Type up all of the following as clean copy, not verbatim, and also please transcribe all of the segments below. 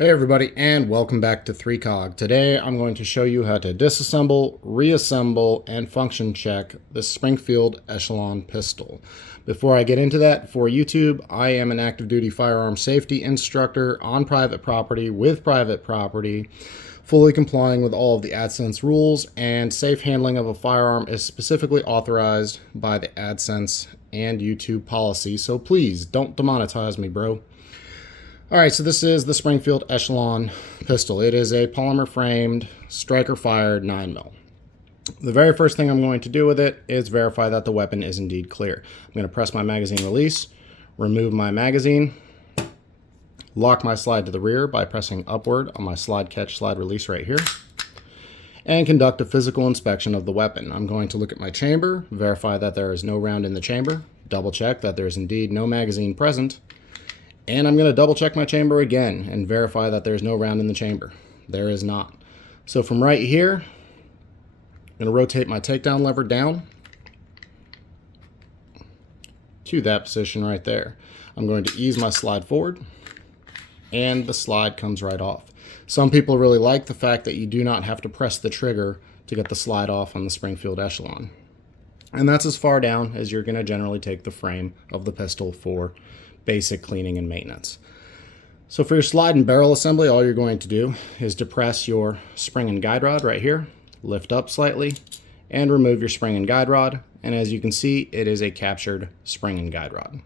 Hey everybody, and welcome back to 3cog. Today I'm going to show you how to disassemble, reassemble, and function check the Springfield Echelon pistol. Before I get into that, for YouTube, I am an active duty firearm safety instructor on private property with private property, fully complying with all of the AdSense rules, and safe handling of a firearm is specifically authorized by the AdSense and YouTube policy, so please don't demonetize me, bro. Alright, so this is the Springfield Echelon pistol. It is a polymer framed, striker fired 9mm. The very first thing I'm going to do with it is verify that the weapon is indeed clear. I'm going to press my magazine release, remove my magazine, lock my slide to the rear by pressing upward on my slide catch slide release right here, and conduct a physical inspection of the weapon. I'm going to look at my chamber, verify that there is no round in the chamber, double check that there is indeed no magazine present, and I'm going to double check my chamber again and verify that there's no round in the chamber. There is not. So from right here, I'm going to rotate my takedown lever down to that position right there. I'm going to ease my slide forward, and the slide comes right off. Some people really like the fact that you do not have to press the trigger to get the slide off on the Springfield Echelon. And that's as far down as you're going to generally take the frame of the pistol for basic cleaning and maintenance. So for your slide and barrel assembly, all you're going to do is depress your spring and guide rod right here, lift up slightly, and remove your spring and guide rod. And as you can see, it is a captured spring and guide rod.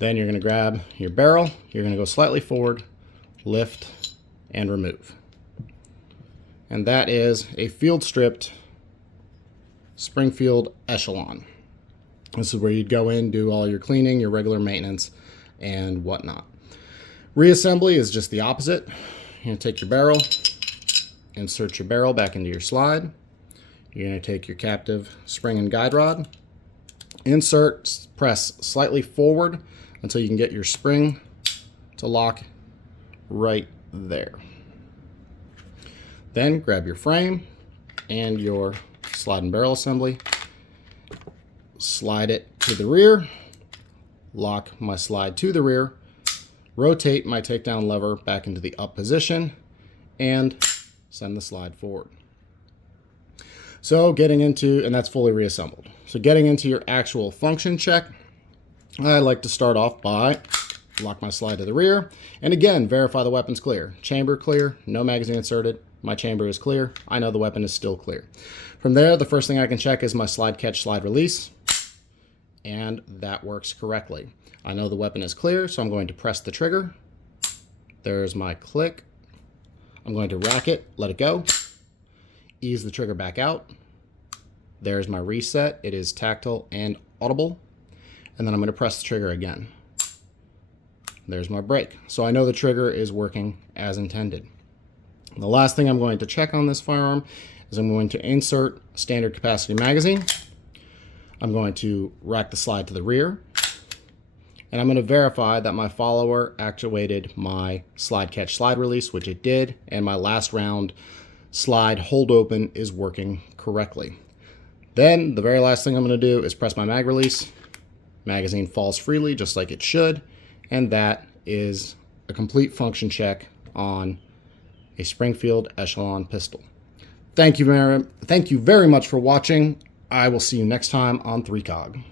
Then you're going to grab your barrel, you're going to go slightly forward, lift, and remove. And that is a field stripped Springfield Echelon. This is where you'd go in, do all your cleaning, your regular maintenance, and whatnot. Reassembly is just the opposite. You're going to take your barrel, insert your barrel back into your slide. You're going to take your captive spring and guide rod, insert, press slightly forward until you can get your spring to lock right there. Then grab your frame and your slide and barrel assembly, slide it to the rear, lock my slide to the rear, rotate my takedown lever back into the up position, and send the slide forward. So and that's fully reassembled. So getting into your actual function check, I like to start off by lock my slide to the rear, and again, verify the weapon's clear. Chamber clear, no magazine inserted, my chamber is clear, I know the weapon is still clear. From there, the first thing I can check is my slide catch slide release, and that works correctly. I know the weapon is clear, so I'm going to press the trigger. There's my click. I'm going to rack it, let it go, ease the trigger back out. There's my reset. It is tactile and audible. And then I'm going to press the trigger again. There's my brake. So I know the trigger is working as intended. The last thing I'm going to check on this firearm is I'm going to insert standard capacity magazine. I'm going to rack the slide to the rear, and I'm going to verify that my follower actuated my slide catch slide release, which it did, and my last round slide hold open is working correctly. Then the very last thing I'm going to do is press my mag release. Magazine falls freely just like it should, and that is a complete function check on a Springfield Echelon pistol. Thank you very much for watching. I will see you next time on 3cog.